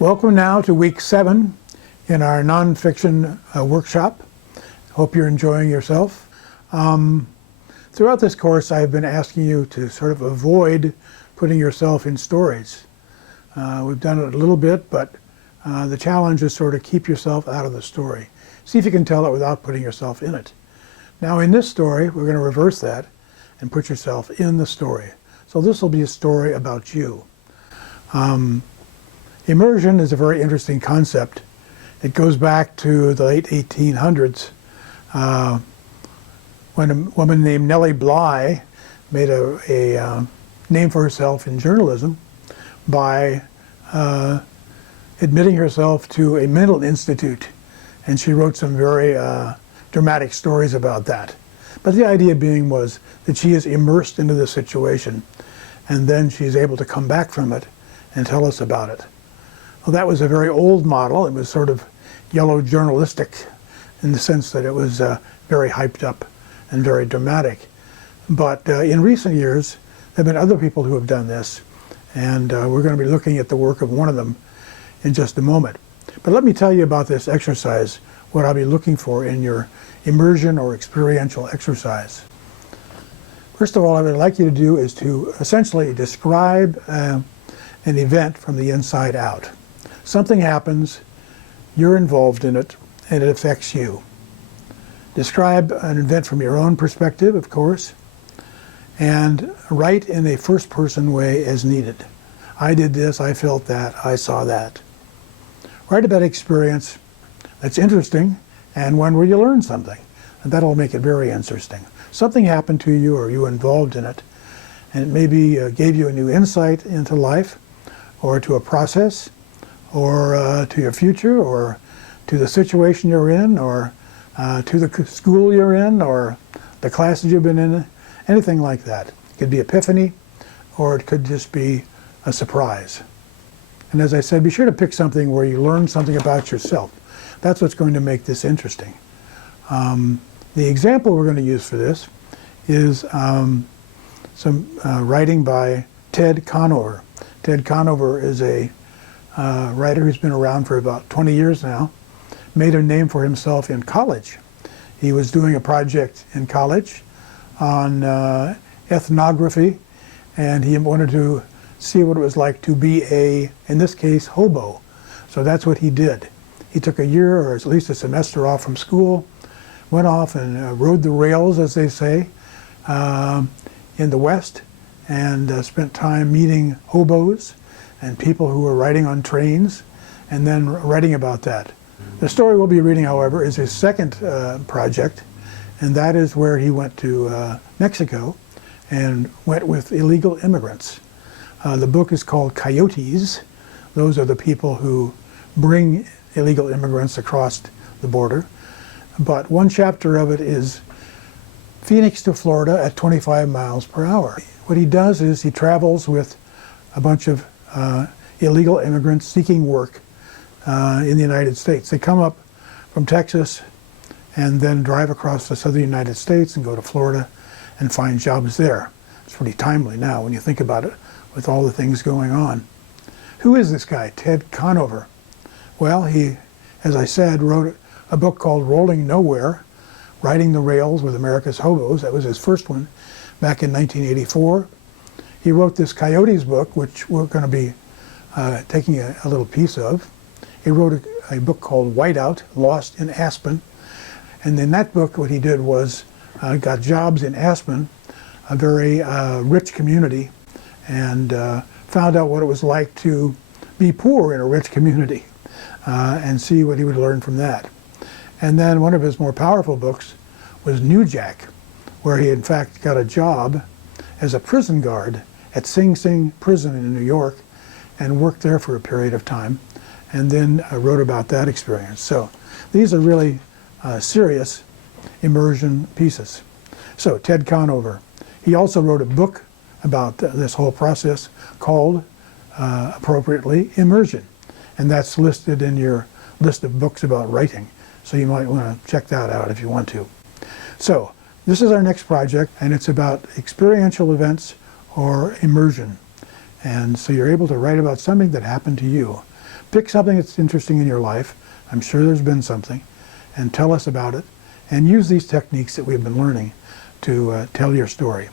Welcome now to week 7 in our nonfiction workshop. Hope you're enjoying yourself. Throughout this course, I've been asking you to sort of avoid putting yourself in stories. We've done it a little bit, but the challenge is sort of keep yourself out of the story. See if you can tell it without putting yourself in it. Now in this story, we're going to reverse that and put yourself in the story. So this will be a story about you. Immersion is a very interesting concept. It goes back to the late 1800s when a woman named Nellie Bly made a name for herself in journalism by admitting herself to a mental institute. And she wrote some very dramatic stories about that. But the idea being was that she is immersed into the situation, and then she's able to come back from it and tell us about it. Well, that was a very old model. It was sort of yellow journalistic in the sense that it was very hyped up and very dramatic. But in recent years, there have been other people who have done this, and we're going to be looking at the work of one of them in just a moment. But let me tell you about this exercise, what I'll be looking for in your immersion or experiential exercise. First of all, what I'd like you to do is to essentially describe an event from the inside out. Something happens, you're involved in it, and it affects you. Describe an event from your own perspective, of course, and write in a first-person way as needed. I did this, I felt that, I saw that. Write about experience that's interesting and one where you learn something, and that'll make it very interesting. Something happened to you or you were involved in it, and it maybe gave you a new insight into life or to a process, or to your future, or to the situation you're in, or to the school you're in, or the classes you've been in, anything like that. It could be epiphany, or it could just be a surprise. And as I said, be sure to pick something where you learn something about yourself. That's what's going to make this interesting. The example we're going to use for this is some writing by Ted Conover. Ted Conover is a writer who's been around for about 20 years now, made a name for himself in college. He was doing a project in college on ethnography, and he wanted to see what it was like to be in this case, hobo. So that's what he did. He took a year or at least a semester off from school, went off and rode the rails, as they say, in the West, and spent time meeting hobos and people who were riding on trains, and then writing about that. The story we'll be reading, however, is his second project, and that is where he went to Mexico and went with illegal immigrants. The book is called Coyotes. Those are the people who bring illegal immigrants across the border. But one chapter of it is Phoenix to Florida at 25 miles per hour. What he does is he travels with a bunch of illegal immigrants seeking work in the United States. They come up from Texas and then drive across the southern United States and go to Florida and find jobs there. It's pretty timely now when you think about it with all the things going on. Who is this guy, Ted Conover? Well, he, as I said, wrote a book called Rolling Nowhere, Riding the Rails with America's Hobos. That was his first one back in 1984. He wrote this Coyotes book, which we're going to be taking a little piece of. He wrote a book called Whiteout, Lost in Aspen. And in that book, what he did was got jobs in Aspen, a very rich community, and found out what it was like to be poor in a rich community and see what he would learn from that. And then one of his more powerful books was New Jack, where he in fact got a job as a prison guard at Sing Sing prison in New York and worked there for a period of time, and then wrote about that experience. So these are really serious immersion pieces. So Ted Conover. He also wrote a book about this whole process called, appropriately, Immersion. And that's listed in your list of books about writing. So you might want to check that out if you want to. So this is our next project, and it's about experiential events or immersion. And so you're able to write about something that happened to you. Pick something that's interesting in your life. I'm sure there's been something. And tell us about it. And use these techniques that we've been learning to tell your story.